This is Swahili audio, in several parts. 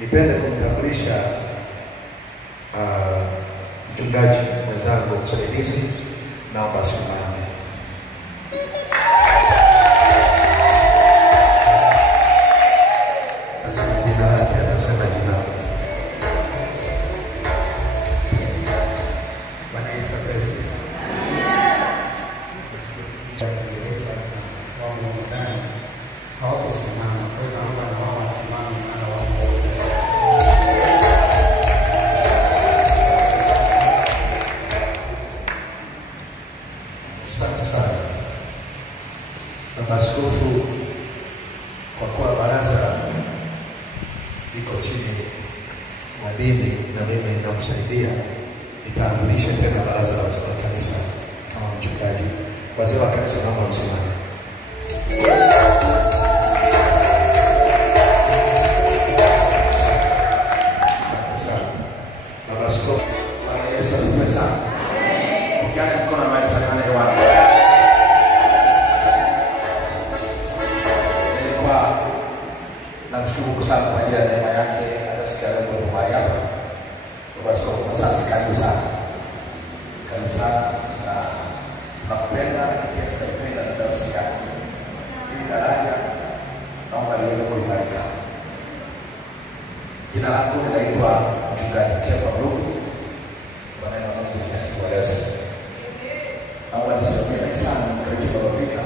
Nipende kumtambulisha mchungaji mwenzangu msaidizi, naomba simame. Jina lake atasema jina. Bwana Yesu asifiwe. Kiingereza na wao ndani hawakusimama, kwa hiyo naomba na wao wasimame na wao. Asante sana Baba Askofu, kwa kuwa baraza liko chini ya dini na mimi namsaidia, nitaamrisha tena baraza la kanisa kama mchungaji. Wazee wa kanisa naomba msimame. Asante sana Baba Askofu. Bwana Yesu asifiwe sana. Ungane mkono na maisha yana hewani. Namshukuru sana kwa ajili ya neema yake aliyosikia leo kwa mahali hapa. Baba Askofu, sasa karibu sana. Kanisa na tunakupenda na pia tunapenda na dawati yako. Hili daraja naomba liweze kuimarika. Jina langu linaitwa Mchungaji Kefa Mluku. Kwa neno la Mungu ni kwa Yesu. Naomba nisimame sana mkaribu Baba Vika.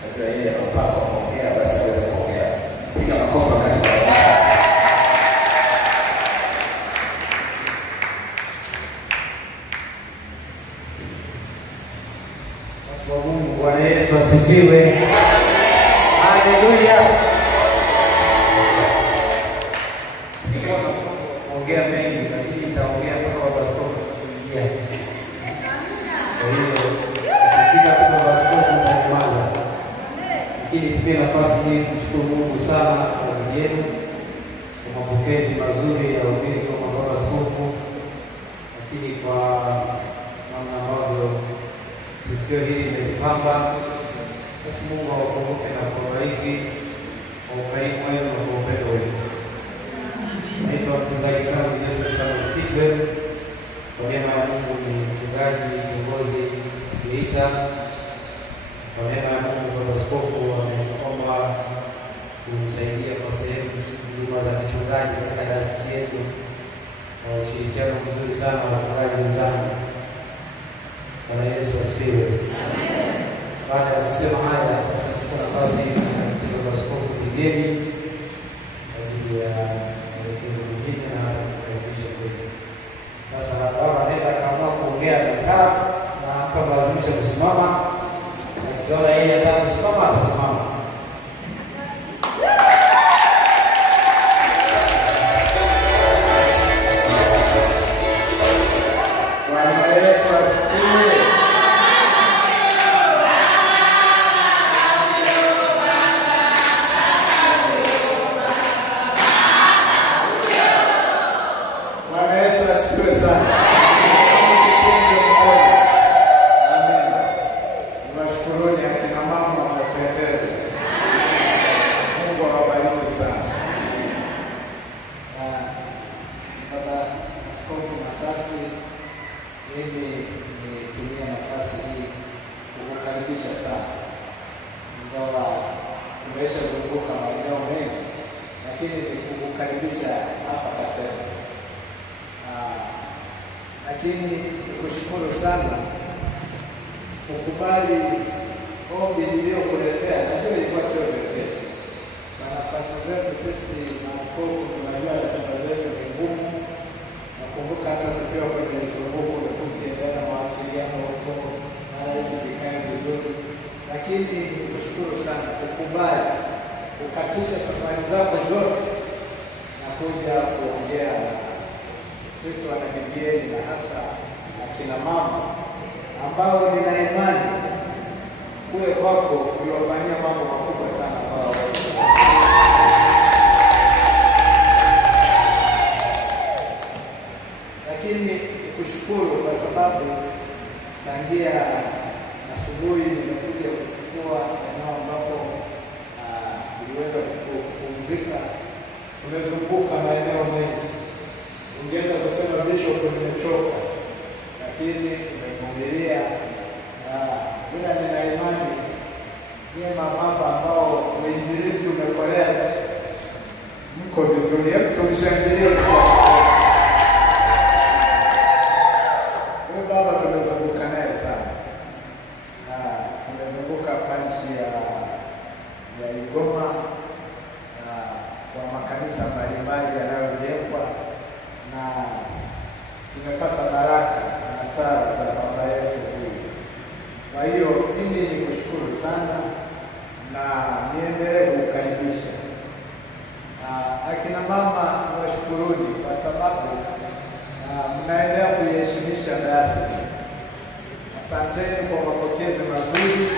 Najua yeye anapaka kuongea, basi aweze kuongea. Piga makofi kwa Baba. Watu wa Mungu, Bwana Yesu asifiwe. Haleluya. Sikuwa na kuongea mengi, lakini nitaongea mpaka Baba Askofu kuingia. Kwa hiyo tukifika kwa Baba Askofu tutanyamaza. Lakini tupie nafasi hii kumshukuru Mungu sana kwa ajili yenu, kwa mapokezi mazuri ya ubiri wa Baba Askofu, lakini kwa namna ambavyo tukio hili limepamba. Basi Mungu awakumbuke na kuwabariki kwa ukarimu wenu na kwa upendo wenu. Naitwa Mchungaji Karol Joseph Samuel Kitwe. Kwa neema ya Mungu ni mchungaji kiongozi Geita. Kwa neema ya Mungu Baba Askofu ameniomba kumsaidia kwa sehemu huduma za kichungaji katika dayosisi yetu, kwa ushirikiano mzuri sana wa wachungaji wenzangu. Bwana Yesu asifiwe. Amen. Baada ya kusema haya, sasa nachukua nafasi ya Baba Askofu Kigeni kwa ajili ya maelekezo mengine na kukaribisha kwenu. Sasa baba anaweza akaamua kuongea amekaa na mtamlazimisha kusimama. Akiona yeye anataka kusimama atasimama. Bwana Yesu asifiwe. Bwana Yesu asifiwe sana. Amen. Niwashukuruni akina mama wamependeza. Mungu awabariki sana. Baba Askofu Masasi, mimi nitumia nafasi hii kukukaribisha sana. Ingawa tumeshazunguka maeneo mengi, lakini nikukukaribisha hapa Kathema. Lakini nikushukuru sana kukubali ombi niliyokuletea. Najua ilikuwa sio nyepesi. Kwa nafasi zetu sisi maaskofu tunajua ratiba zetu ni ngumu. Nakumbuka hata tukiwa kwenye mizunguko ukiendelea na mawasiliano huko, mara hizi vikae vizuri. Lakini nikushukuru sana kukubali kukatisha safari zako zote na kuja kuongea sisi wana BBA na hasa akina mama ambao nina imani kule kwako uliwafanyia mambo makubwa sana kwa wazee. Lakini nikushukuru kwa sababu tangia asubuhi nimekuja kuchukua eneo ambapo uliweza kupumzika tumezunguka maeneo mengi. Ungeweza kusema Bishop nimechoka, lakini tumevumilia, na ila nina imani nyie mababa ambao uinjilisti umekolea mko vizuri. Hebu tumshangilie huyu baba. Tumezunguka naye sana, na tumezunguka panchi ya Igoma na kwa makanisa mbalimbali yanayojengwa, na tumepata baraka na sala za baba yetu huyu. Kwa hiyo mimi ni kushukuru sana na niendelee kukaribisha akina mama. Nawashukuruni kwa sababu mnaendelea kuiheshimisha dayosisi. Asanteni kwa mapokezi mazuri.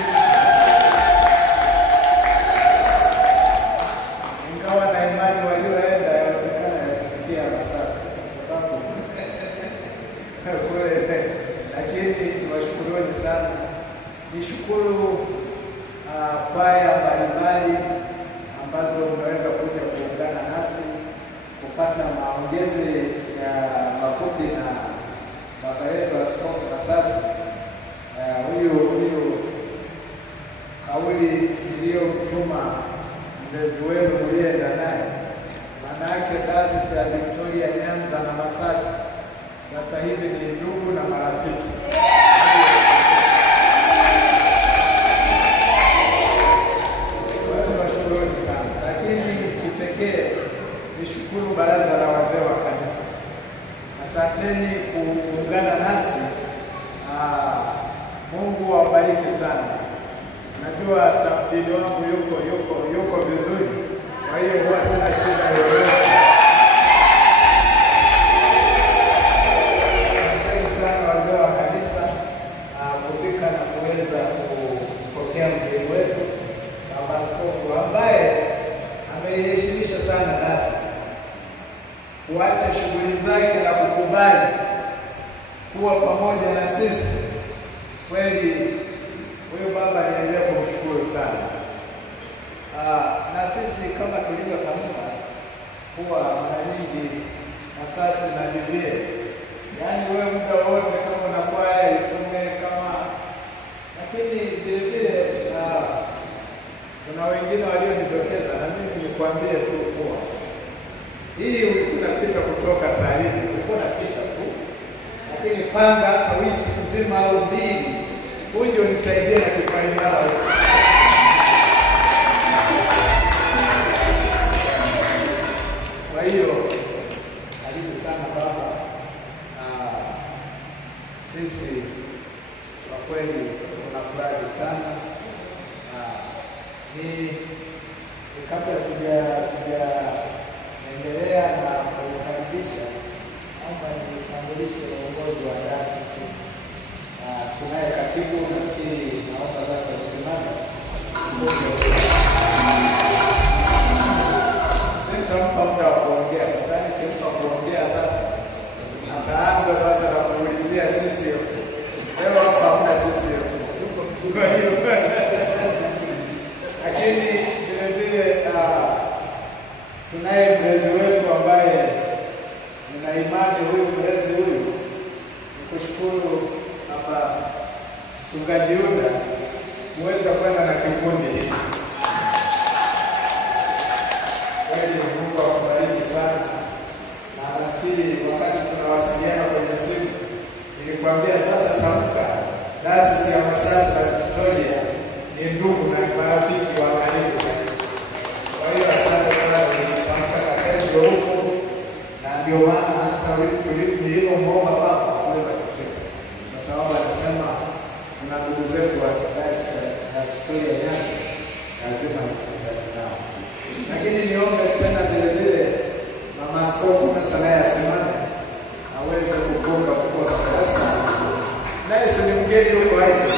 Ingawa na imani walioenda yawezekana yasifikia sasa kwa sababu kule, lakini niwashukuruni sana. Nishukuru kwaya mbalimbali ambazo umeweza kuja kuungana nasi kupata maongezi ya mafupi na baba yetu Askofu Masasi. Huyu kauli iliyomtuma mlezi wenu mlienda naye, maana yake dayosisi ya Victoria Nyanza na Masasi sasa hivi ni ndugu na marafiki. Tunashukuru sana, lakini kipekee nishukuru baraza la wazee wa kanisa. Asanteni kuungana nasi. Mungu awabariki sana. Najua sabini wangu yuko vizuri, kwa hiyo huwa sina shida yoyote. Asanteni sana wazee wa kanisa kufika na kuweza kupokea mgeni wetu Baba Askofu ambaye ameiheshimisha sana dayosisi, kuacha shughuli zake na kukubali kuwa pamoja na sisi. Kweli huyu baba niendelee kumshukuru sana. Na sisi kama tulivyotamka kuwa mara nyingi Masasi na Biblia, yaani wewe muda wote kama una kwaya itume kama, lakini vile vile kuna wengine walionidokeza, na mimi nikwambie tu kuwa hii ulikuwa unapita kutoka taarifa, ulikuwa unapita tu, lakini panga hata wiki nzima au mbili uje unisaidie na kipaimara huko. Kwa hiyo karibu sana baba. Sisi kwa kweli tunafurahi sana. Ni kabla sijaendelea na kukaribisha, naomba nitambulishe uongozi wa dayosisi. Tunaye katibu, nafikiri naomba sasa usimame. Sitampa muda wa kuongea, nadhani kimpa kuongea sasa ataanza sasa na kuulizia CCM. Leo hapa hamna CCM. Kwa hiyo lakini vile vile tunaye mlezi wetu ambaye nina imani huyu mlezi huyu, nikushukuru hapa Mchungaji Yuda muweza kwenda na kikundi hiki. Kweli Mungu akubariki sana. Na nafikiri wakati tunawasiliana kwenye simu nilikwambia sasa tamka dayosisi ya Masasi na Victoria ni ndugu na marafiki wa karibu. Kwa hiyo asante sana, nilitamka kakendo huko, na ndio maana hata nilipomwomba baba kuweza kusita, kwa sababu anasema kuna ndugu zetu wa dayosisi ya Victoria Nyanza lazima nikutane nao. Lakini niombe tena vile vile mama askofu sasa naye asimame aweze kugonga kwa darasa, naye si mgeni huko haiti.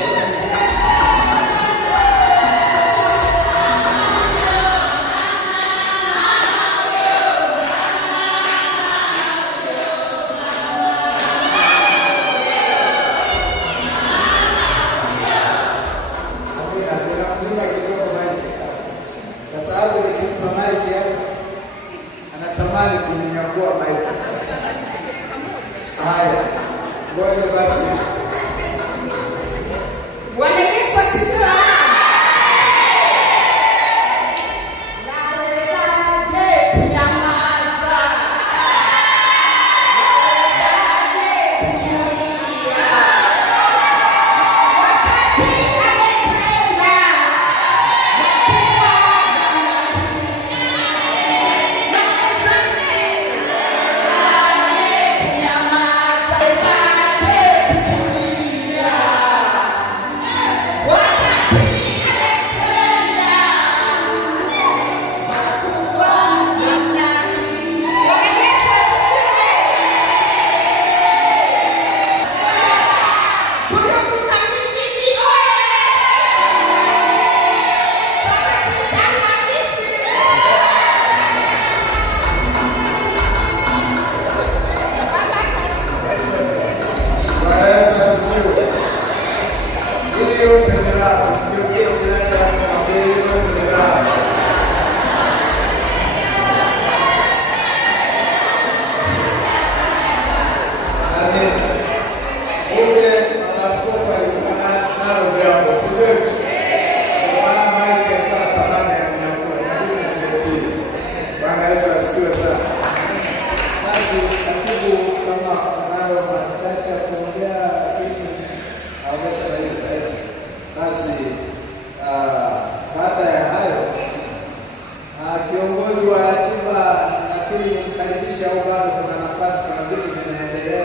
Kiongozi wa ratiba nafikiri nimkaribisha au bado kuna nafasi, kuna vitu vinaendelea,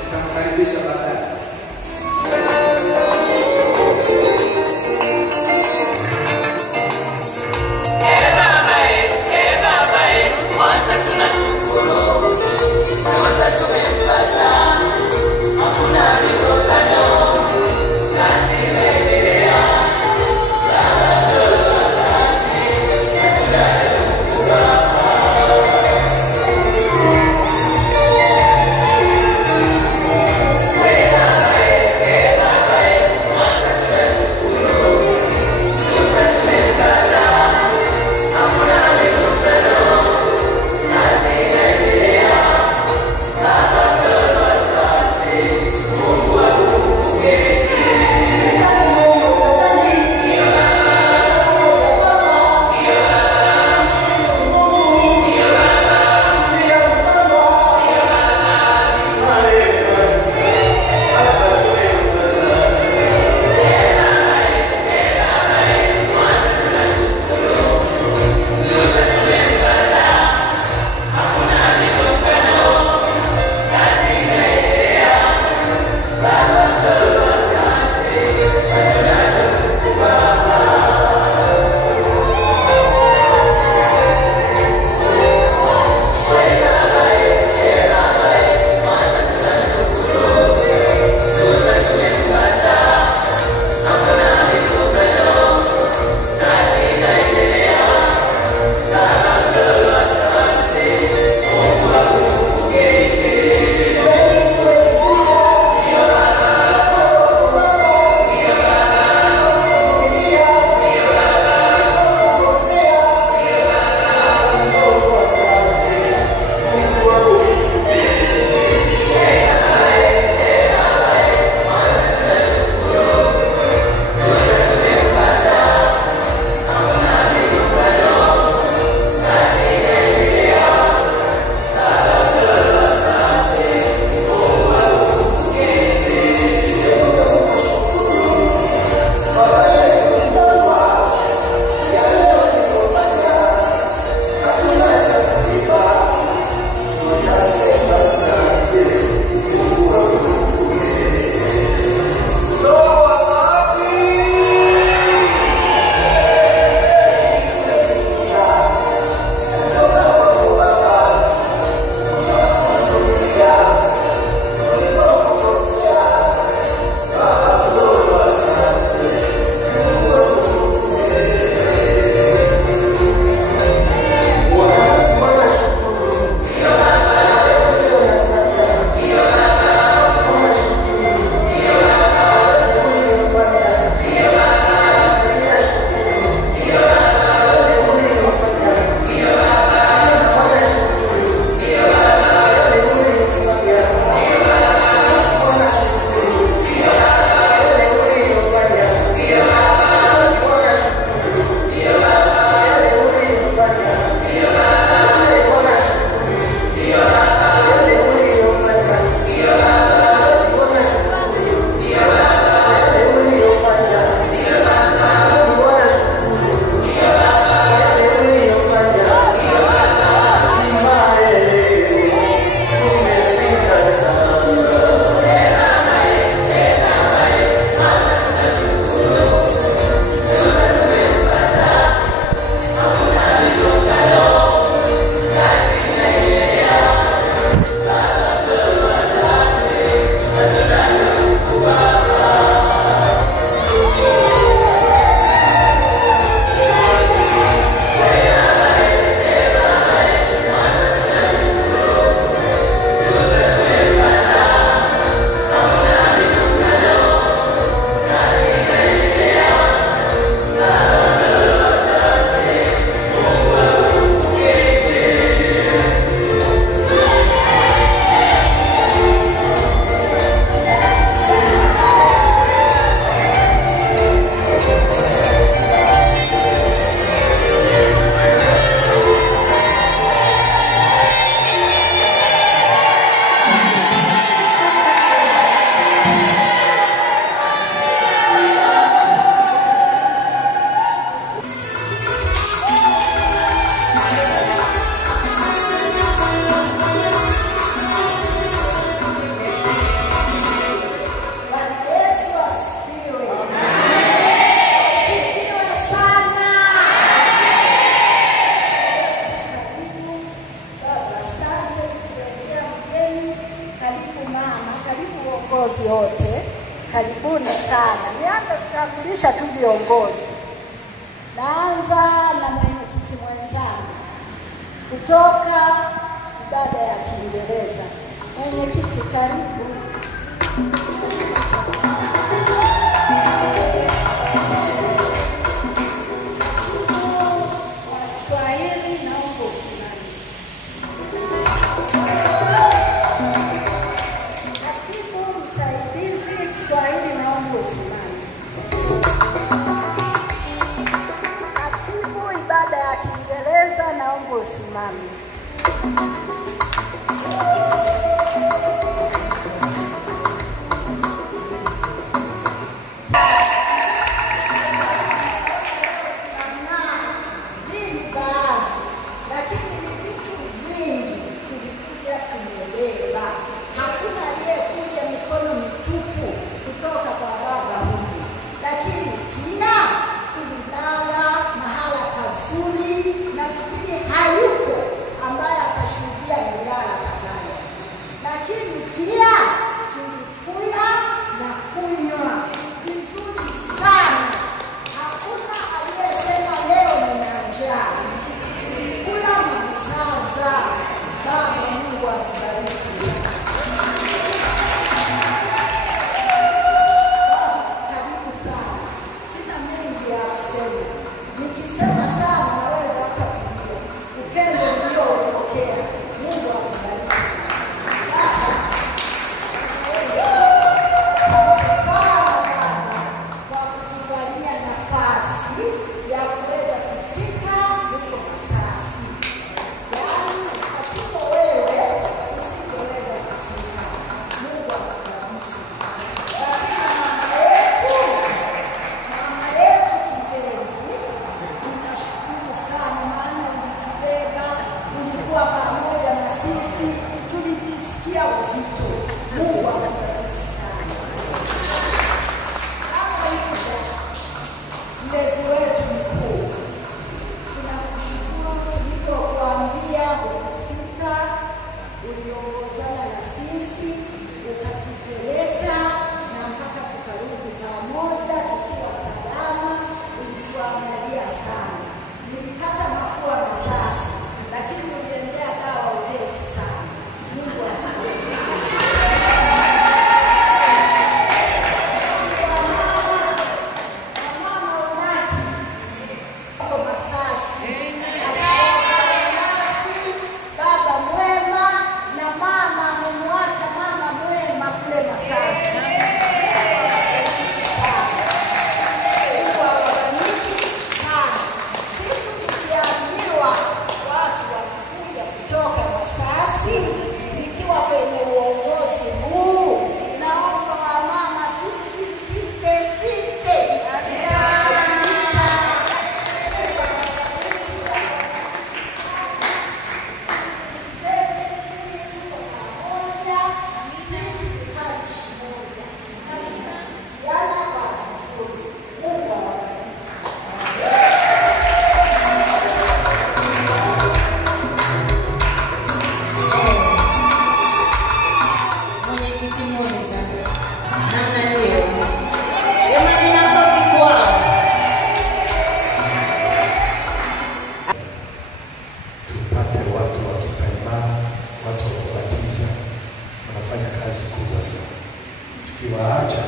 tutamkaribisha baadaye. Kwanza tunashukuru, sasa tumepata, hakuna migongano, kazi inaendelea. Wewe viongozi wote, karibuni sana. Nianze kutambulisha tu viongozi. Naanza na mwenyekiti mwenzangu kutoka ibada ya Kiingereza. Mwenyekiti, karibu. Wa Kiswahili naomba usimame. Katibu msaidizi Kiswahili naomba usimame. Katibu ibada ya Kiingereza naomba usimame. Tukiwaacha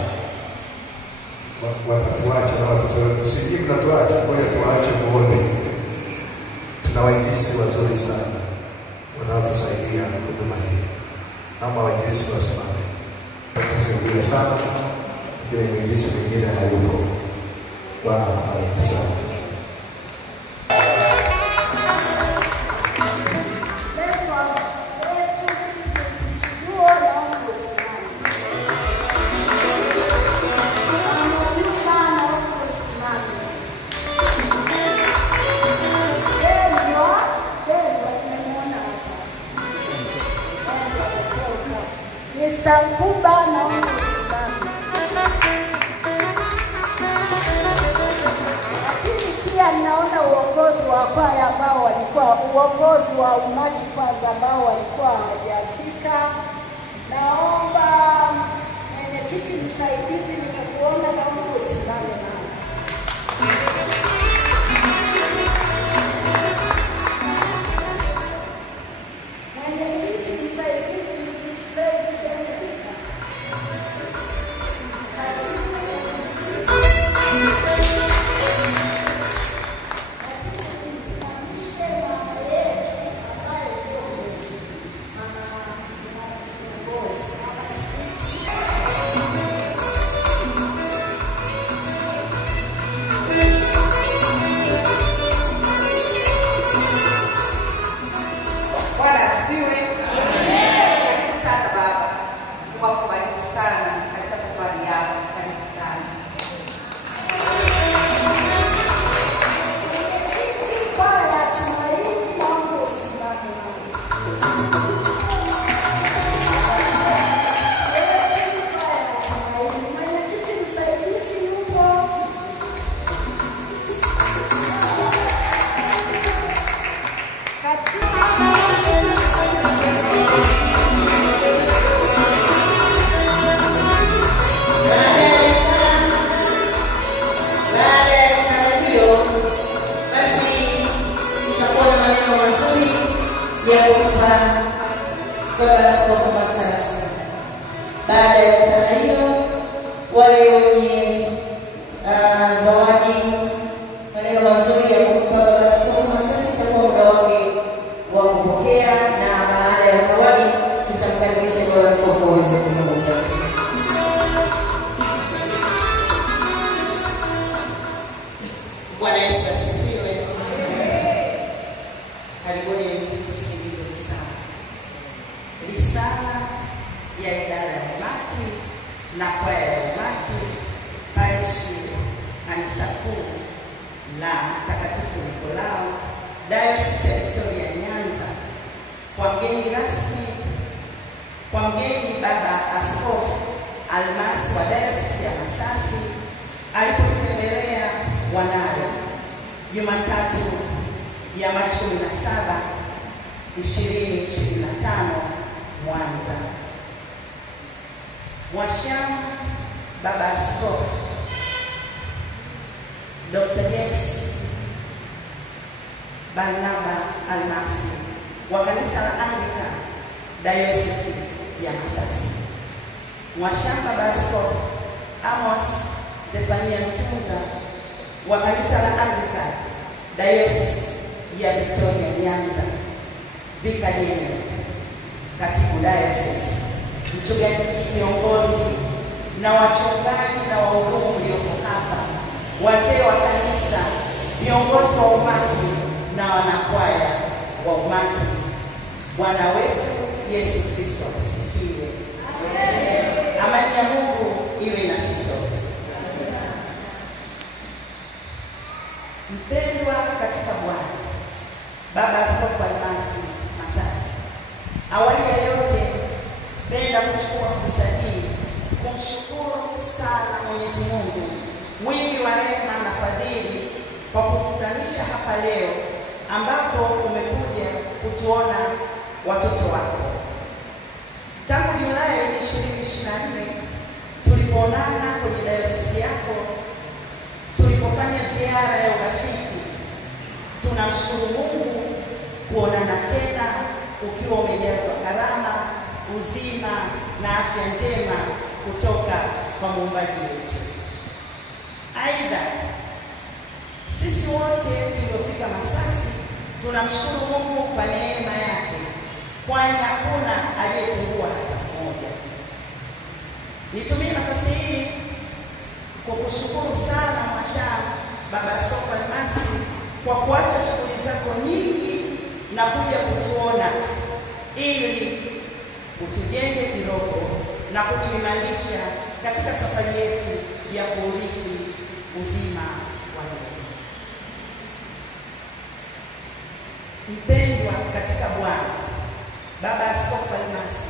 watatuacha na watasema sisi mtatuacha, ngoja tuache muone. Tuna wainjilisti wazuri sana wanaotusaidia huduma hii. Naomba wainjilisti wasimame. Tunasaidia sana, lakini mwinjilisti mwingine hayupo. Bwana abariki sana. Kuba na lakini pia ninaona uongozi wa kwaya ambao walikuwa uongozi wa umati kwanza ambao walikuwa hawajafika. Naomba mwenyekiti Mwenyekiti msaidizi, nimekuona, naomba usimame nami. Mwenyekiti msaidizi, msaidizi amefika. Baada ya sana hiyo, wale wenye zawadi, maneno mazuri ya kumpa Baba Askofu Masasi, itakuwa muda wake wa kupokea, na baada ya zawadi tutamkaribisha Baba Askofu aweze kuzungumza. Bwana Yesu asifiwe. Karibuni tusikilize risala ya idara ya umaki na kwaya ya umaki parishi kanisa kuu la Mtakatifu Nikolao Dayosisi ya Victoria Nyanza, kwa mgeni rasmi, kwa mgeni Baba Askofu Almasi wa Dayosisi ya Masasi alipotembelea wanawe Jumatatu ya Machi 17, 2025 Mwanza. Mwashamu Baba Askofu Dr. James Barnaba Almasi wa kanisa la Anglican Dayosisi ya Masasi. Mwashamu Baba Askofu Amos Zefania Mtunza wa kanisa la Anglican Dayosisi ya Victoria Nyanza. Vika Jene, katibu dayosisi, mchungaji kiongozi na wachungaji na wahudumu mlioko hapa, wazee wa kanisa, viongozi wa umaki na wanakwaya wa umaki. Bwana wetu Yesu Kristo asifiwe. Amen. Amani ya Mungu iwe na sisi sote. Mpendwa katika Bwana Baba Askofu Almasi Masasi, awali ya yote penda kuchukua fursa hii kumshukuru sana Mwenyezi Mungu mwingi wa rehema na fadhili kwa kukutanisha hapa leo, ambapo umekuja kutuona watoto wako. Tangu Julai 2024 tulipoonana kwenye dayosisi yako, tulipofanya ziara ya urafiki, tunamshukuru Mungu kuonana tena ukiwa umejazwa karama, uzima na afya njema kutoka kwa Muumbaji wetu. Aidha, sisi wote tuliofika Masasi tunamshukuru Mungu kwa neema yake, kwani hakuna aliyepungua hata mmoja. Nitumie nafasi hii kwa kushukuru sana Mwashamu Baba Askofu Almasi kwa kuacha shughuli zako nyingi na kuja kutuona ili utujenge kiroho na kutuimarisha katika safari yetu ya kuurithi uzima wa milele. Mpendwa katika Bwana Baba Askofu Almasi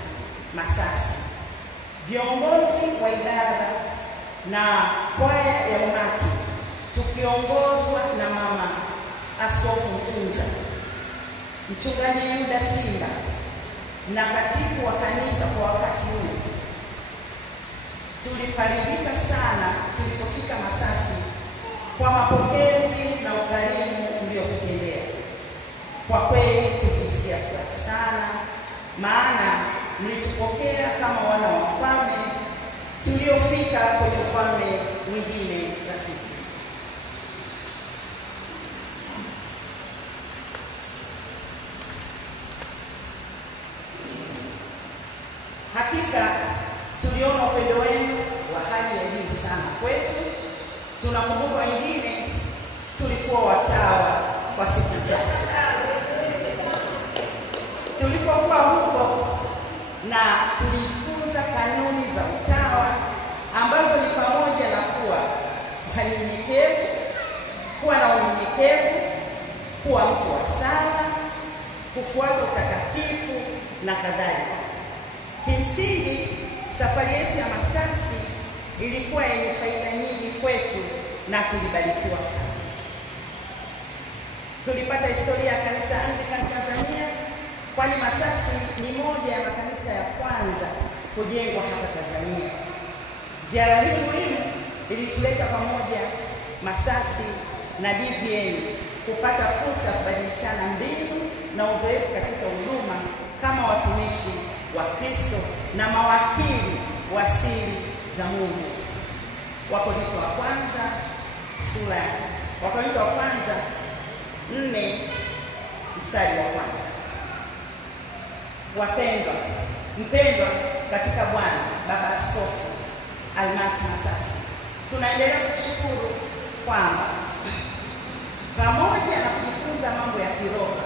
Masasi, viongozi wa idara na kwaya ya umaki tukiongozwa na Mama Askofu Mtunza, Mchungaji Yuda Simba na katibu wa kanisa kwa wakati huu, tulifarijika sana tulipofika Masasi kwa mapokezi na ukarimu mliotutendea. Kwa kweli tulisikia furaha sana, maana mlitupokea kama wana wa mfalme tuliofika kwenye ufalme mwingine rafiki. Hakika tuliona upendo wenu wa hali ya juu sana kwetu. Tunakumbuka wengine tulikuwa watawa kwa siku chache. Tulipokuwa huko na tulifunza kanuni za utawa ambazo ni pamoja na kuwa wanyenyekevu, kuwa na unyenyekevu, kuwa mtu wa sala, kufuata utakatifu na kadhalika. Kimsingi, safari yetu ya Masasi ilikuwa yenye faida nyingi kwetu na tulibarikiwa sana. Tulipata historia ya kanisa Anglican Tanzania, kwani Masasi ni moja ya makanisa ya kwanza kujengwa hapa Tanzania. Ziara hii muhimu ilituleta pamoja Masasi na DVN kupata fursa ya kubadilishana mbinu na uzoefu katika huduma kama watumishi wa Kristo na mawakili wa siri za Mungu. Wakorintho wa kwanza 4 mstari wa kwanza. Wapendwa, mpendwa katika Bwana Baba Askofu Almasi Masasi, tunaendelea kushukuru kwamba pamoja na kujifunza mambo ya kiroho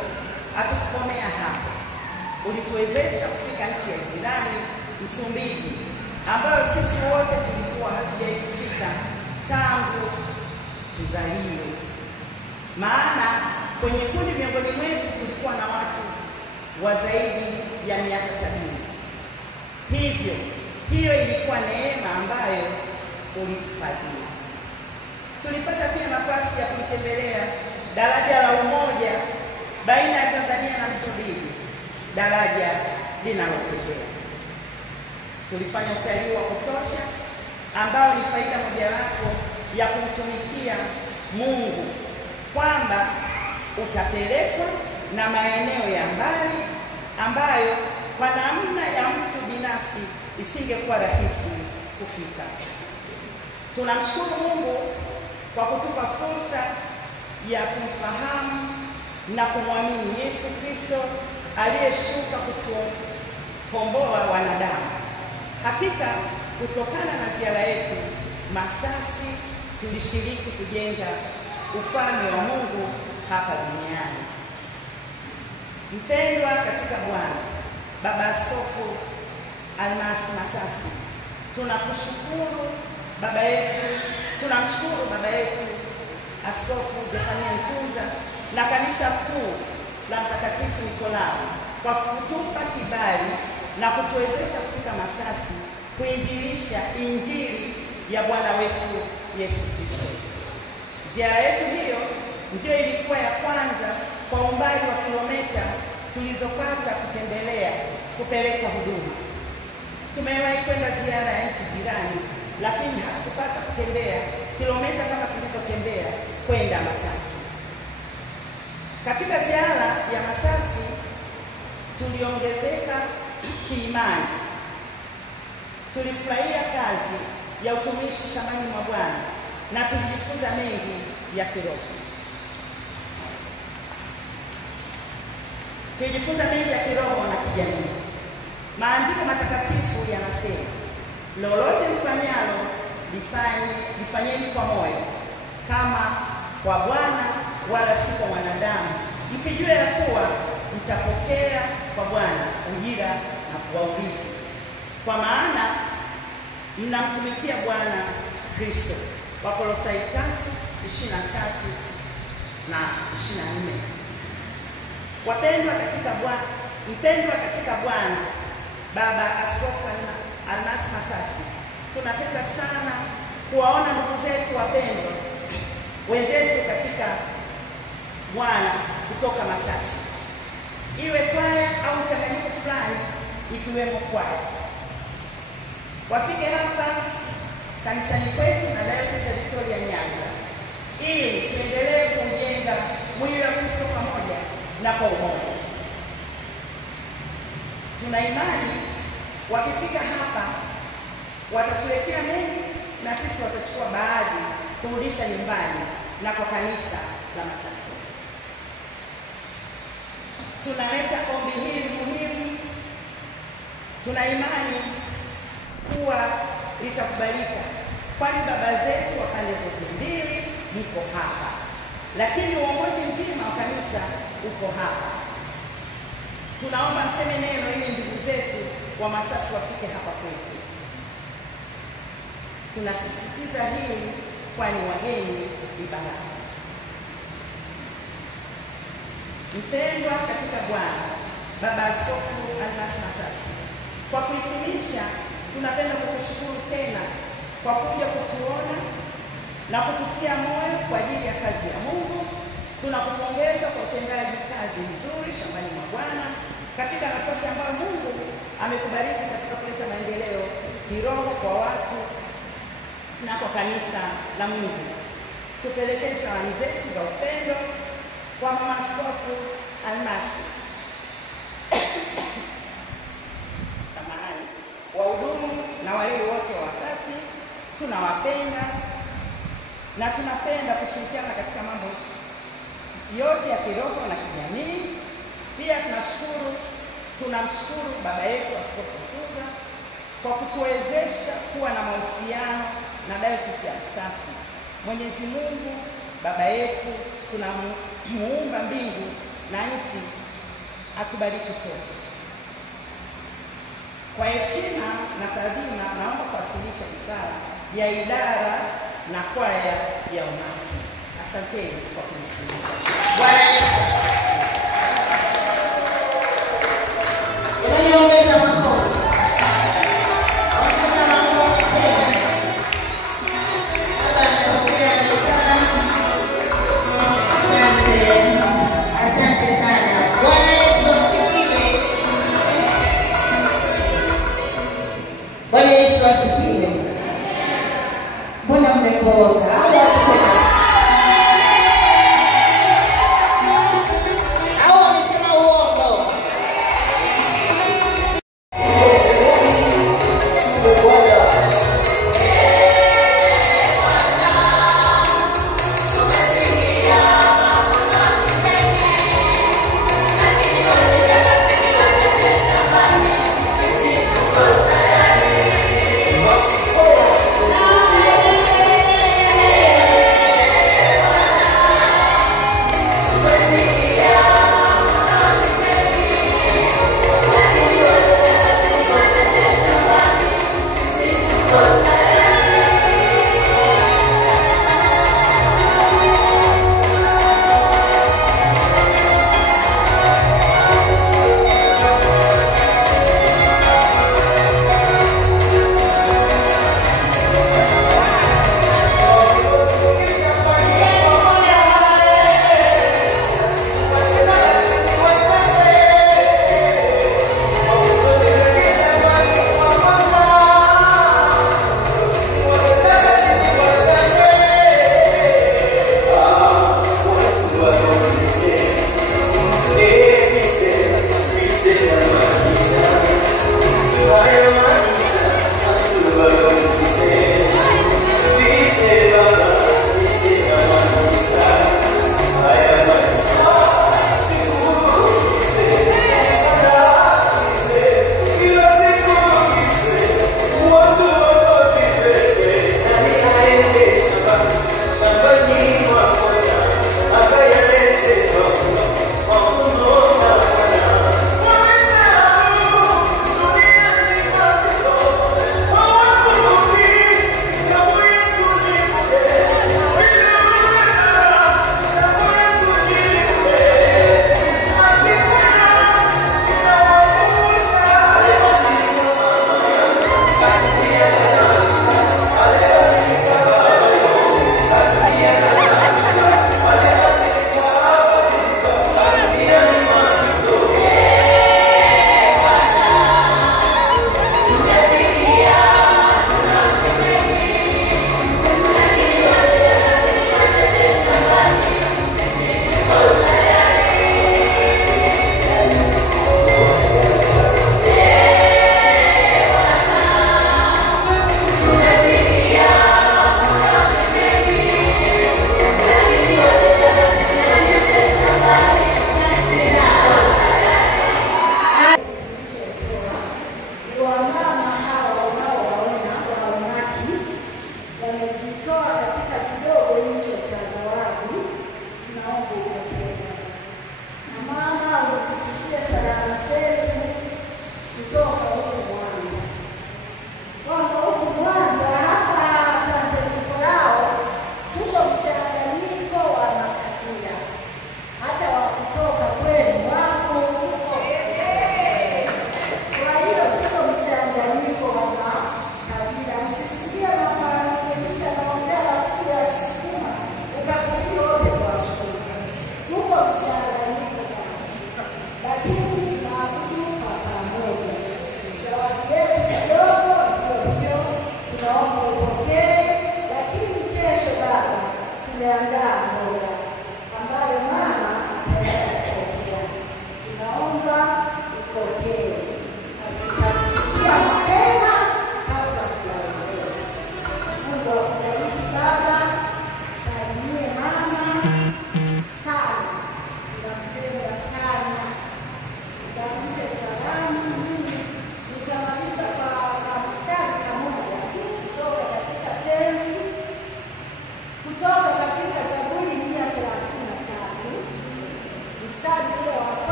hatukukomea hapa. Ulituwezesha kufika nchi ya jirani Msumbiji, ambayo sisi wote tulikuwa hatujawahi kufika tangu tuzaliwe. Maana kwenye kundi miongoni mwetu tulikuwa na watu wa zaidi ya miaka 70. Hivyo hiyo ilikuwa neema ambayo ulitufadhili. Tulipata pia nafasi ya kulitembelea daraja la umoja baina ya Tanzania na Msumbiji, daraja linalotembea. Tulifanya utalii wa kutosha ambao ni faida mojawapo ya kumtumikia Mungu, kwamba utapelekwa na maeneo ya mbali ambayo kwa namna ya mtu binafsi isingekuwa rahisi kufika. Tunamshukuru Mungu kwa kutupa fursa ya kumfahamu na kumwamini Yesu Kristo aliyeshuka kutukomboa wanadamu. Hakika kutokana na ziara yetu Masasi tulishiriki kujenga ufalme wa Mungu hapa duniani. Mpendwa katika Bwana Baba Askofu Almasi Masasi, tunamshukuru baba yetu Askofu Zefania Ntunza na kanisa kuu la Mtakatifu Nikolao kwa kutupa kibali na kutuwezesha kufika Masasi kuinjilisha Injili ya Bwana wetu Yesu Kristo. Ziara yetu hiyo ndio ilikuwa ya kwanza kwa umbali wa kilomita tulizopata kutembelea kupeleka huduma. Tumewahi kwenda ziara ya nchi jirani, lakini hatukupata kutembea kilomita kama tulizotembea kwenda Masasi. Katika ziara ya Masasi tuliongezeka kiimani. Tulifurahia kazi ya utumishi shambani mwa Bwana na tulijifunza mengi ya kiroho. Tulijifunza mengi ya kiroho na kijamii. Maandiko matakatifu yanasema, lolote mfanyalo lifanyeni kwa moyo kama kwa Bwana wala si kwa wanadamu, mkijua ya kuwa mtapokea kwa Bwana ujira na kuwaurithi, kwa maana mnamtumikia Bwana Kristo. Wakolosai 3:23 na 24. Mpendwa katika Bwana Baba Askofu Almasi Masasi, tunapenda sana kuwaona ndugu zetu wapendwa wenzetu katika Bwana kutoka Masasi, iwe kwaya au mchanganyiko fulani ikiwemo kwaya. Wafike hapa kanisani kwetu na Dayosisi ya Victoria Nyanza, ili tuendelee kujenga mwili wa Kristo pamoja na kwa umoja. Tuna imani wakifika hapa watatuletea mengi na sisi watachukua baadhi kurudisha nyumbani na kwa kanisa la Masasi. Tunaleta ombi hili muhimu, tuna imani kuwa litakubalika, kwani baba zetu wa pande zote mbili mko hapa, lakini uongozi mzima wa kanisa uko hapa. Tunaomba mseme neno ili ndugu zetu wa Masasi wafike hapa kwetu. Tunasisitiza hili kwani wageni ni baraka. Mpendwa katika Bwana, Baba Askofu Almas Masasi, kwa kuhitimisha, tunapenda kukushukuru tena kwa kuja kutuona na kututia moyo kwa ajili ya kazi ya Mungu. Tunakupongeza kwa utendaji kazi mzuri shambani mwa Bwana katika nafasi ambayo Mungu amekubariki katika kuleta maendeleo kiroho kwa watu na kwa kanisa la Mungu. Tupelekee salamu zetu za upendo kwa Mama Askofu Almasi, samahani, wahudumu na walei wote wa Masasi. Tunawapenda na tunapenda kushirikiana katika mambo yote ya kiroho na kijamii. Pia tunamshukuru baba yetu Askofu Ntunza kwa kutuwezesha kuwa na mahusiano na Dayosisi ya Masasi. Mwenyezi Mungu baba yetu, tunamuumba mbingu na nchi, atubariki sote. Kwa heshima na taadhima, naomba kuwasilisha risala ya idara na kwaya ya umati. Asanteni kwa kunisikiliza. Bwana Yesu asifiwe. Ongeza makofi. Ongeza makofi tena. Baba amepokea risala. Asante sana. Bwana Yesu asifiwe. Bwana Yesu asifiwe. Mbona mmepooza? Tayari,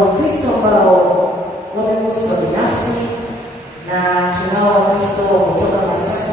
Wakristo ambao wameguswa binafsi na tunao Wakristo kutoka Masasi.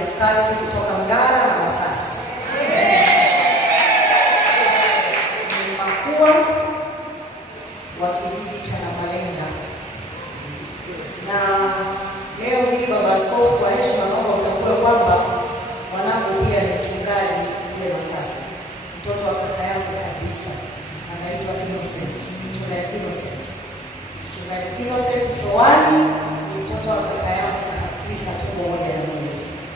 Kutoka Ngara na Masasi. Ni makua wa kijiji cha Namalenga. Na leo hii baba askofu, kwa heshima naomba utambue kwamba mwanangu pia ni mchungaji kule Masasi. Mtoto wa kaka yangu kabisa anaitwa Innocent. Mchungaji Innocent. Mchungaji Innocent Soani ni mtoto wa kaka yangu kabisa, tumbo moja na mimi.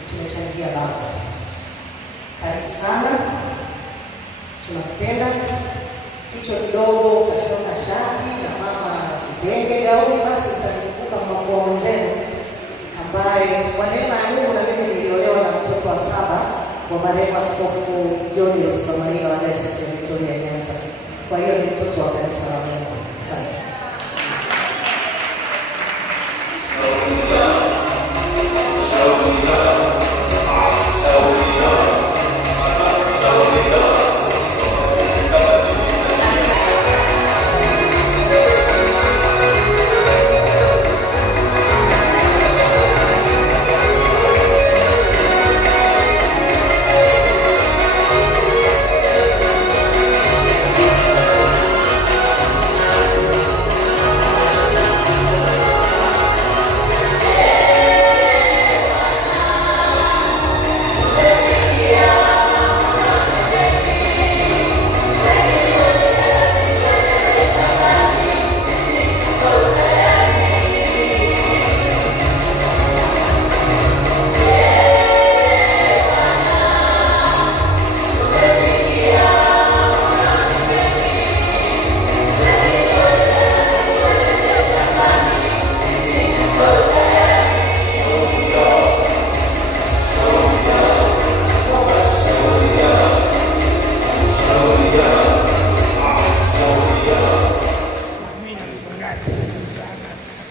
Tumechangia baba. Karibu sana. Tunakupenda. Hicho kidogo utashona shati na mama kitenge gauni, basi utakumbuka mkuu wenzenu ambaye kwa neema ya Mungu na mimi niliolewa na mtoto wa 7 wa marehemu Askofu John Osamaria wa Diocese ya Victoria Nyanza. Kwa hiyo ni mtoto wa kanisa la Mungu. Asante.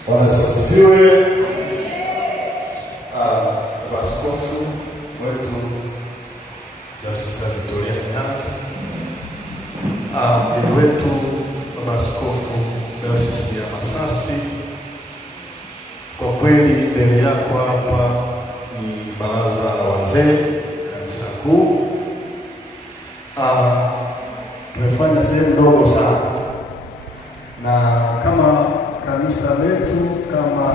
Wanasifiwe. Askofu wetu Diocese ya Victoria Nyanza, mgeni wetu baba askofu Diocese ya Masasi, kwa kweli mbele yako hapa ni baraza la wazee kanisa kuu. Tumefanya sehemu ndogo sana, na kama kanisa letu, kama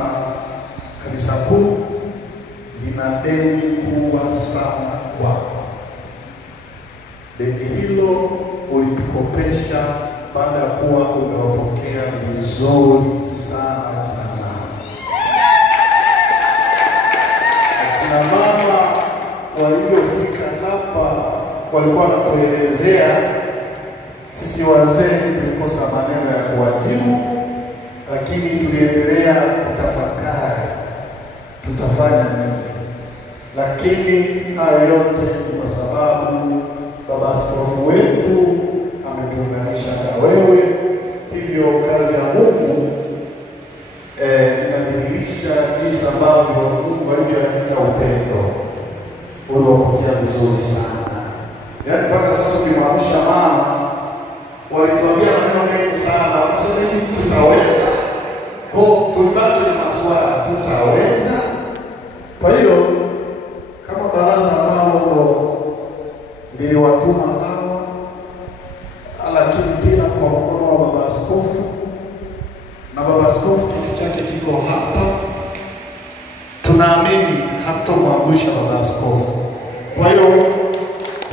kanisa kuu, lina deni kubwa sana kwako. Deni hilo ulitukopesha baada ya kuwa umewapokea vizuri sana kina mama. Kina mama walivyofika hapa walikuwa wanatuelezea, sisi wazee tulikosa maneno ya kuwajibu, lakini tuliendelea kutafakari tutafanya nini. Lakini hayo yote ni kwa sababu baba askofu wetu ametuunganisha na wewe. Hivyo kazi ya Mungu inadhihirisha jinsi ambavyo Mungu alivyoagiza upendo. Uliwapokea vizuri sana. Yaani mpaka sasa ukimwamsha mama, walituambia maneno mengi sana. Sasa hivi tutaweza. Kwa tulibaki na maswali, tutaweza. Kwa hiyo kama baraza ambalo niliwatuma hawa, lakini pia kwa mkono wa baba askofu, na baba askofu kiti chake kiko hapa, tunaamini hatomwangusha baba askofu. Kwa hiyo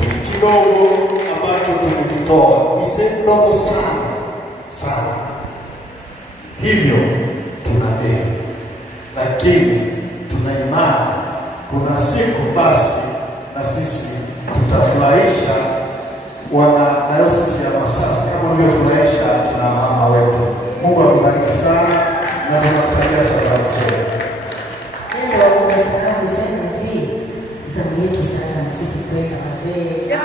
hiki kidogo ambacho tumekitoa ni sehemu ndogo sana sana, hivyo tuna deni, lakini tuna imani kuna siku basi na sisi tutafurahisha wana dayosisi ya Masasi kama ulivyofurahisha kina mama wetu. Mungu akubariki sana na tunakutakia safari njema. Ndio umesahau kusema hivi, zamu yetu sasa na sisi kuweka wazee.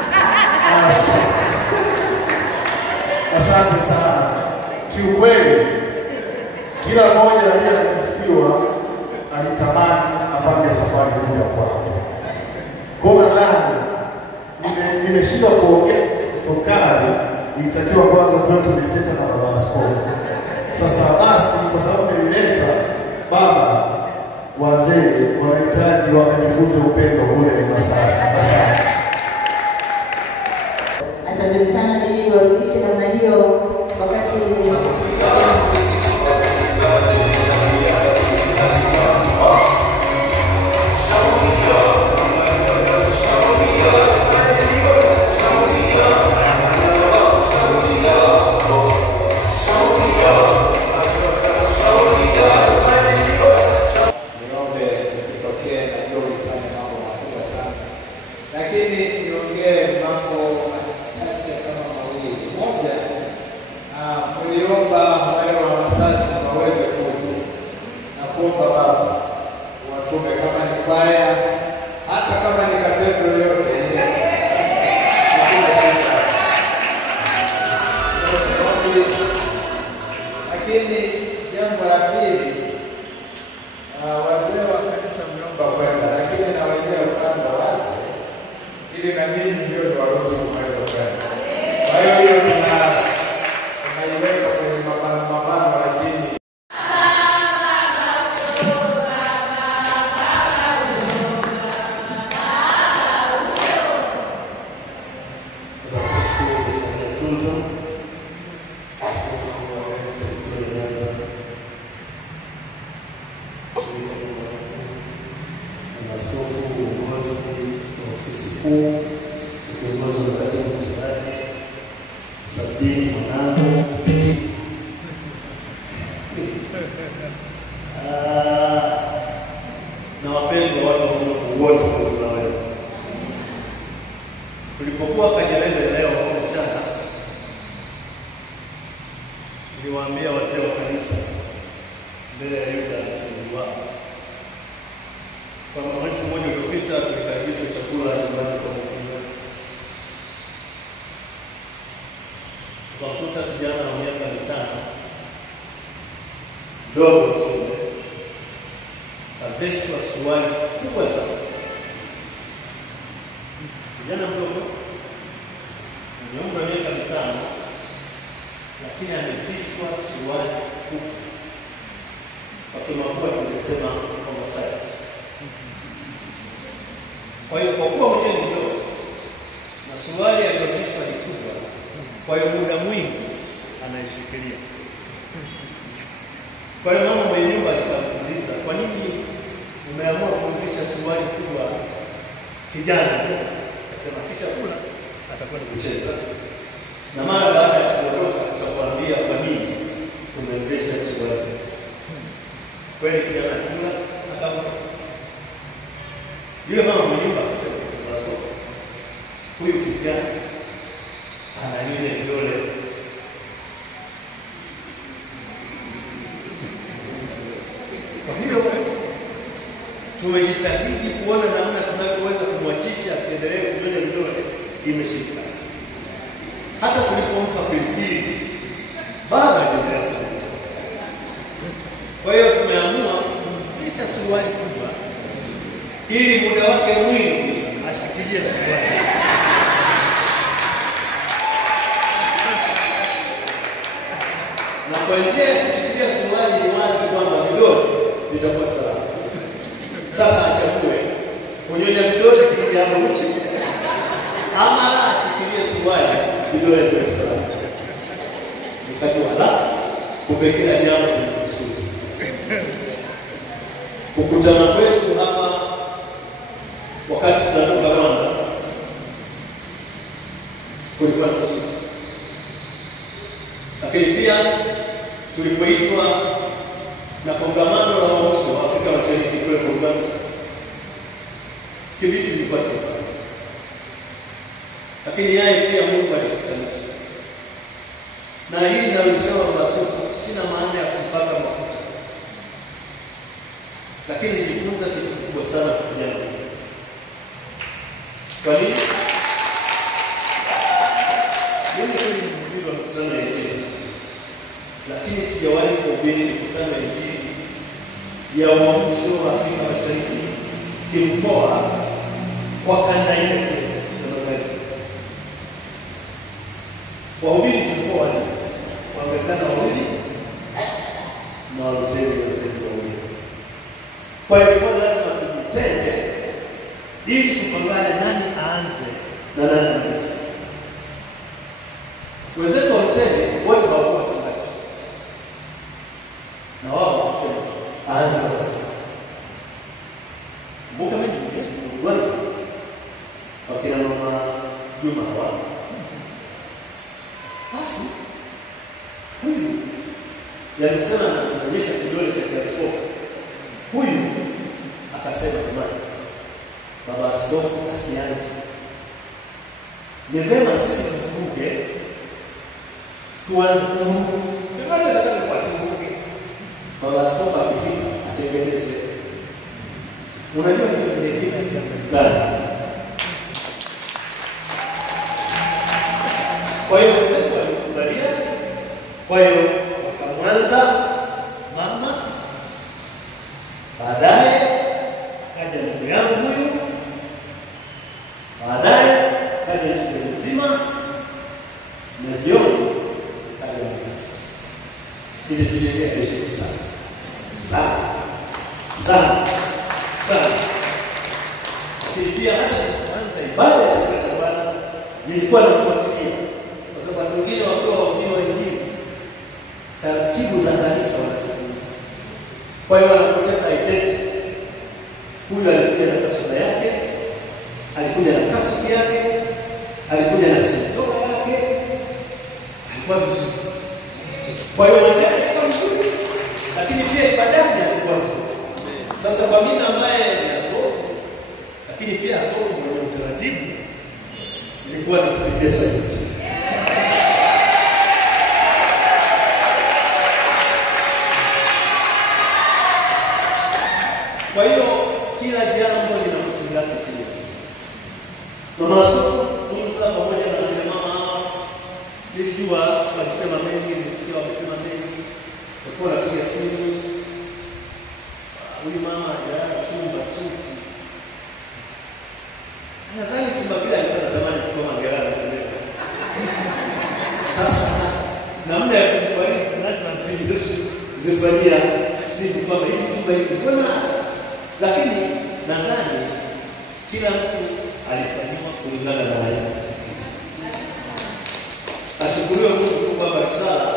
Asante sana. Kiukweli kila mmoja aliyeharusiwa alitamani apange safari kuja kwako. Kwa nadhani nimeshindwa kuongea tokali, ilitakiwa kwanza tuwe tumeteta na baba askofu. Sasa basi kwa sababu nilileta baba, wazee wanahitaji wakajifunze upendo kule Masasi. Asante. Asante sana ili warudishe namna hiyo wakati tumejitahidi kuona namna tunavyoweza kumwachisha asiendelee kunyonya vidole, imeshika. Hata tulipompa pilipili baba aliendelea. Kwa hiyo tumeamua kumvisha suruali kubwa ili muda wake mwingi ashikilie suruali. Na kwa njia ya kushikilia suruali ni wazi kwamba vidole vitakuwa salama. Sasa achague kunyonya vidole kijambo uchi ama ashikilie suruali vidole vya salama. Nikajua la kumbe kila jambo ni kusudi. Kukutana kwetu hapa wakati tunatoka Rwanda kulikuwa na kusudi. Lakini pia tulipoitwa na kongamano la wahusu wa Afrika Mashariki kule Kongamano, Kibiti ilikuwa sifa. lakini yeye pia Mungu alikutanisha. Na hii nalisema Askofu, sina maana ya kupaka mafuta, lakini nijifunza kitu kikubwa sana kwa kijana. Kwa nini? Mimi ni mhubiri wa mkutano ya Injili, lakini sijawahi kuhubiri mkutano ya Injili ya uamsho wa Afrika Mashariki kimkoa kwa kanda ile. Wahubiri tulikuwa wamekana wawili na waluteni wazee wawili. Kwa hiyo lazima tujitenge ili tupambane nani aanze na nani aanze. Wenzetu waluteni wote hawakuwa watendaji, na wao wakasema aanze wakasema. Mbuka mimi kwanza wakina mama Juma hawa. Basi huyu yalisema anaonyesha kidole cha askofu. Huyu akasema jamani, baba askofu asianze. Ni vema sisi tuvuke, tuanze kuvuka. Yote nataka kwa tuvuke. Baba askofu akifika atengeneze. Unajua ni kitu gani? Kwa hiyo wenzetu walikubalia. Kwa hiyo wakamwanza mama, baadaye kaja ndugu yangu huyu, baadaye kaja mtu mzima, na jioni kaja ili tujenge heshima sana sana sana sana. Pia hata kwanza ibada ya chakula cha Bwana nilikuwa nafuatilia, kwa sababu wengine wakiwa wahubiri wa Injili taratibu za kanisa wanazifuata. Kwa hiyo wanapoteza identity. Huyu alikuja na kasoro yake, alikuja na kasuku yake, alikuja na sindora yake, alikuwa vizuri. Kwa hiyo wanataka kuwa vizuri, lakini pia ibadani alikuwa vizuri. Sasa kwa mimi ambaye ni askofu, lakini pia askofu mwenye utaratibu, ilikuwa ni kupendeza yote. Kwa hiyo kila jambo lina msingi wake chini. Mama askofu tunza pamoja na wale mama hawa, nilijua walisema mengi, nilisikia wamesema mengi. Walikuwa wanapiga simu, huyu mama ajalala chumba suti. Nadhani chumba kile alikuwa anatamani kukoma angelala kule. Sasa namna ya kufariki lazima mpige zifanyia simu kwamba hili chumba hili mbona. Lakini nadhani kila mtu alifanyiwa kulingana na hali. Ashukuriwe Mungu kwamba risala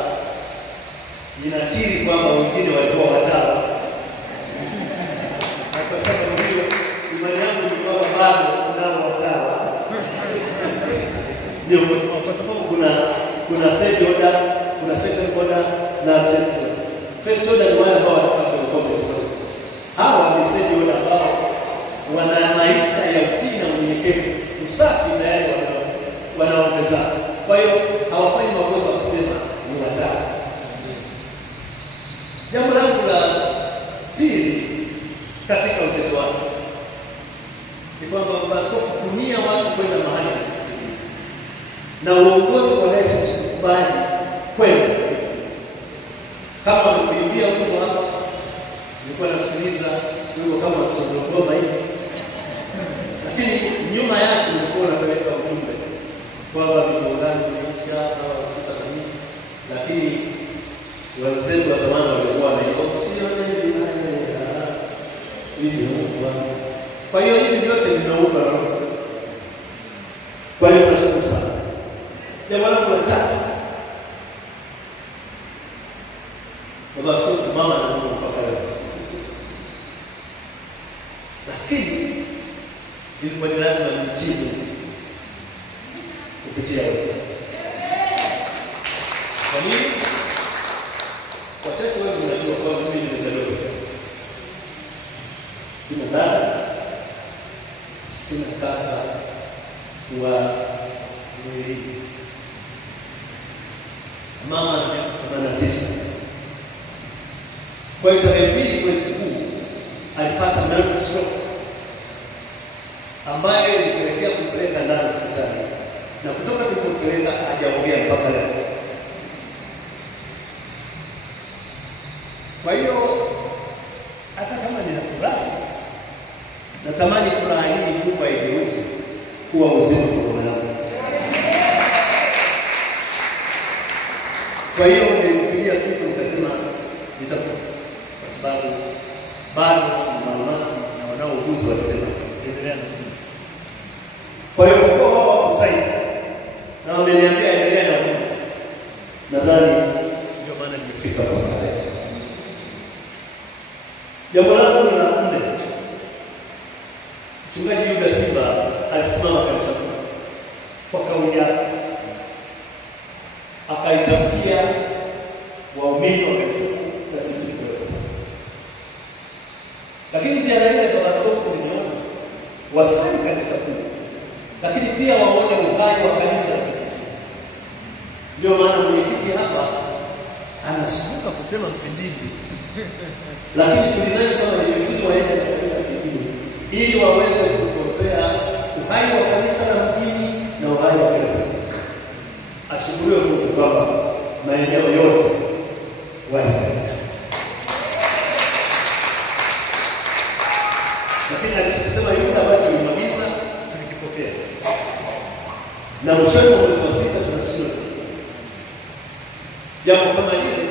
inakiri kwamba wengine walikuwa watawa. Na kwa sababu hiyo imani yangu ni kwamba bado kunao watawa. Ndio kwa sababu kuna third order, kuna second order na first order. First order ni wale ambao wanakaa kwenye comfort. Hawa ni third order ambao wana maisha ya utii na unyenyekevu, usafi tayari wanaongeza. Kwa hiyo hawafanyi makosa kusema ni watawa. Jambo langu la pili katika uzito wake ni kwamba askofu kunia watu kwenda mahali na uongozi wa sisi kubali kwenda. Kama nimeimbia huko hapa, nilikuwa nasikiliza huko kama sio hivi, lakini nyuma yake nilikuwa napeleka ujumbe kwamba viongozi kuisha au sita nini, lakini wazee wa zamani walikuwa wanaosiana hivi huko. Kwa hiyo hivi vyote vinaumba roho. Kwa hiyo tunashukuru sana. Jambo la tatu, baba askofu mama na Mungu mpaka leo. Lakini ilikuwa ni lazima nitibu kupitia wewe. Kwa nini? Wachache wao wanajua kwamba mimi nimezaliwa sina dada, sina kaka wa mwili. Mama ana miaka 89. Kwa hiyo tarehe 2 mwezi huu alipata nerve stroke ambaye ilipelekea kumpeleka ndani hospitali, na kutoka tulipompeleka hajaongea mpaka leo. Kwa hiyo hata kama ninafurahi, natamani furaha hii Mungu aigeuze kuwa uzima kwa mama yangu. Kwa hiyo nilipigia siku nikasema nitakuwa, kwa sababu bado maalumasi na wanaouguzi walisema endelea na kuja. Kwa hiyo kwa wao wako sahihi na wameniambia endelea na kuja, nadhani ndio maana nimefika kwa leo. Jambo langu la 4, Mchungaji Yuda Simba alisimama kanisa kwa kauli yake, akaitamkia waumini wa kanisa na sisi tuko. Lakini ziara ile kwa askofu nimeona wasali kanisa kuu, lakini pia waone uhai wa kanisa. Ndio maana mwenyekiti hapa anasumbuka kusema Mpindimbi, lakini tulidhani kama ni vizuri waende na kanisa kingine ili waweze kutopea uhai wa kanisa la mjini na uhai wa kanisa. Ashukuriwe Mungu kwamba maeneo yote wanaenda. Lakini alichosema Yuda ambacho tulimaliza tulikipokea. Na mwishoni mwa mwezi wa 6 tunasema jambo kama hili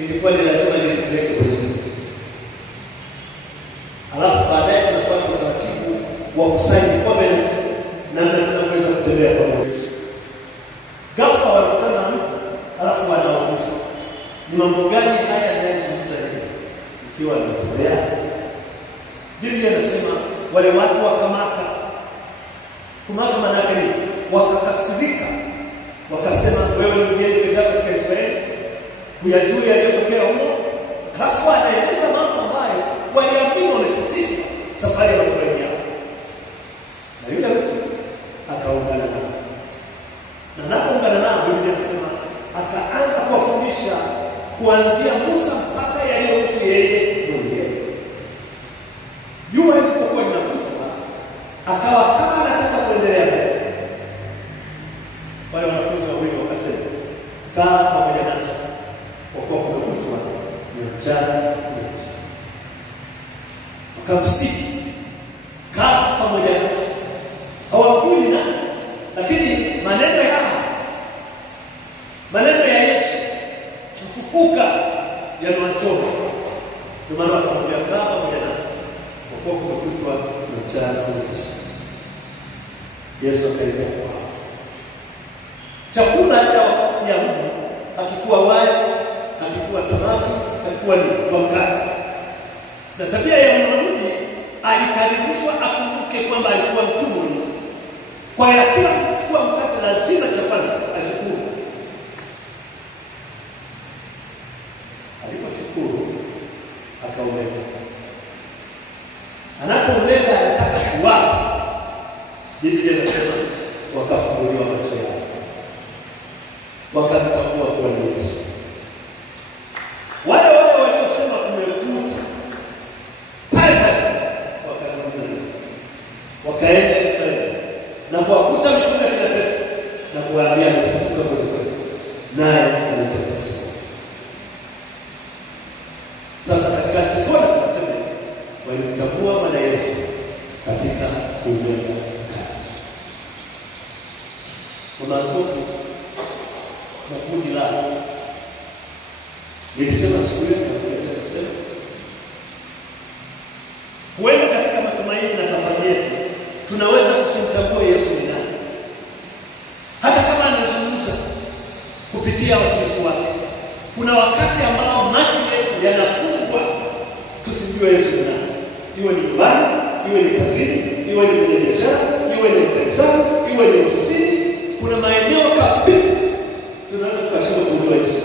ilikuwa ni lazima lipeleke kwenye. Alafu baadaye tunafanya utaratibu wa kusaini covenant na tunaweza kutembea pamoja. Ghafla wanakutana na mtu alafu wanauliza ni mambo gani haya yanayozungumza hivi ikiwa anatembea. Biblia inasema wale watu wakamaka. Kumaka maana yake ni wakakasirika, wakasema wewe ni mgeni pekee katika Israeli, kuyajua yaliyotokea huko. Alafu anaeleza mambo ambayo waliambiwa wamesitisha safari ya matumaini yao. Na yule mtu akaungana nao. Na anapoungana nao Biblia inasema akaanza kuwafundisha kuanzia Musa mpaka yaliyohusu yeye mwenyewe. Jua lilipokuwa linakuchwa, akawa kama anataka kuendelea mbele. Wale wanafunzi wawili wakasema, kaa pamoja nasi kwa kuwa kumekuchwa ni mchana kucha. Wakamsihi, kaa pamoja nasi. Hawakuli na, lakini maneno ya Yesu kufufuka yanawachoma. Ndio maana akamwambia kaa pamoja nasi kwa kuwa kumekuchwa na mchana kucha. Yesu akaenda kwao. Chakula cha Wayahudi hakikuwa wali, hakikuwa samaki, hakikuwa ni mkate. Na tabia ya Myahudi alikaribishwa akumbuke kwamba alikuwa mtumwa. Kwa hiyo kila kuchukua mkate lazima cha kwanza ashukuru. Aliposhukuru akaomba. Anapoomba anataka kuwapa. Biblia inasema wakafunguliwa macho yao, wakamtambua kuwa ni Yesu. Wale waliosema kumekucha pale wakaanza, wakaenda Yerusalemu na kuwakuta mitume kina Petro na kuwaambia amefufuka kweli, naye anatakasa. Sasa katika antifona tunasema walimtambua Bwana Yesu katika kuumega kati. Kwa askofu na kundi lao nilisema siku ile tunataka kusema huenda katika matumaini na safari yetu tunaweza kusimtambua Yesu ni nani, hata kama anazungumza kupitia watumishi wake. Kuna wakati ambao macho yetu yanafungwa tusimjue Yesu ni nani, iwe ni nyumbani, iwe ni kazini, iwe ni kwenye biashara, iwe ni kanisani, iwe ni ofisini. Kuna maeneo kabisa tunaweza tukashindwa kujua Yesu.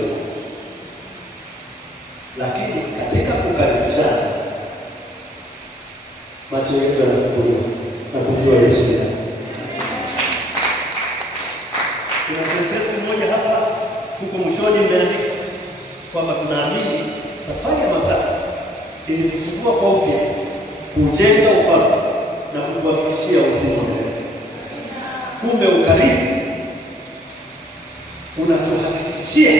Lakini katika kukaribishana macho yetu yanafunguliwa na kujua Yesu ni nani. Kuna sentensi moja hapa huko mwishoni imeandika kwamba tunaamini safari ya Masasi ilitufungua kwa upya, kujenga ufalme na kutuhakikishia uzima wa milele. Kumbe ukarimu unatuhakikishia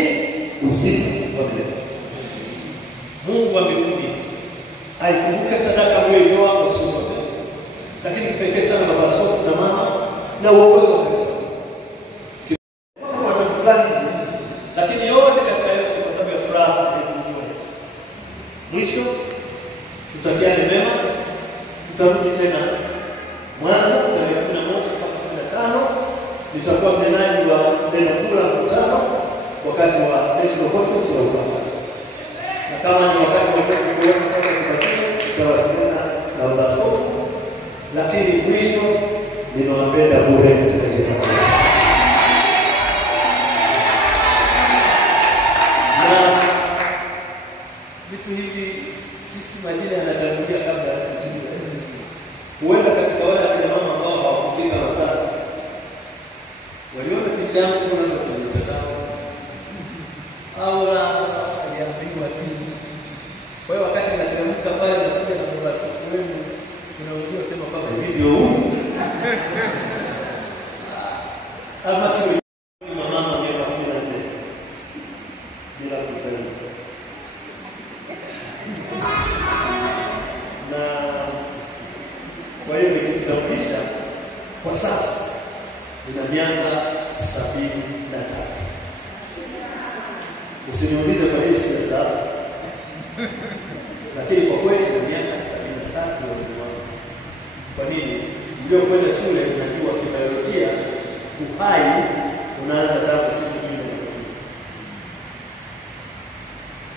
uzima wa milele. Mungu wa mbinguni aikumbuke sadaka mlioitoa kwa siku zote, lakini kipekee sana baba askofu na mama na uongozi wa kanisa. Watu fulani, lakini yote katika yote kwa sababu ya furaha ya kumjua Yesu. Mwisho tutakiane mema, tutarudi tena Mwanza tarehe 11 mpaka 15. Nitakuwa mnenaji wa neno kura mkutano wakati wa National Conference ya Uganda. Na kama ni wakati wa kuona kama kubatiza, tutawasiliana na baba askofu. Lakini mwisho ninawapenda bure katika jina la Yesu. Na vitu hivi sisi majina yanatangulia kabla ya kuzungumza. Huenda katika wale akina mama ambao hawakufika Masasi waliona picha yangu kuna kwenye mtandao au aliambiwa tu. Kwa hiyo wakati nateremka pale na kuja na baba askofu wenu, kuna wengine wasema kwamba hivi ndio huyu ama sio mama miaka 14 bila kuzaliwa. Na kwa hiyo nikitambulisha kwa sasa nina miaka 73. Usiniulize kwa nini sijastaafu. Lakini kwa kweli nina miaka 73 wangu. Kwa nini? Ndio kwenda shule unajua kibiolojia uhai unaanza tangu siku nyingi.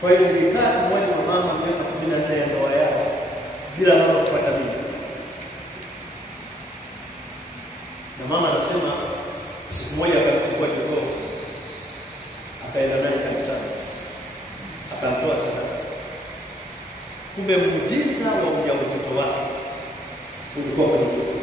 Kwa hiyo nilikaa pamoja na mama miaka 14 ya ndoa yao bila mama kupata mimba. Na mama anasema siku moja akamchukua jogoo akaenda naye kanisani akamtoa sadaka. Kumbe muujiza wa ujauzito wake ulikuwa kwenye jogoo.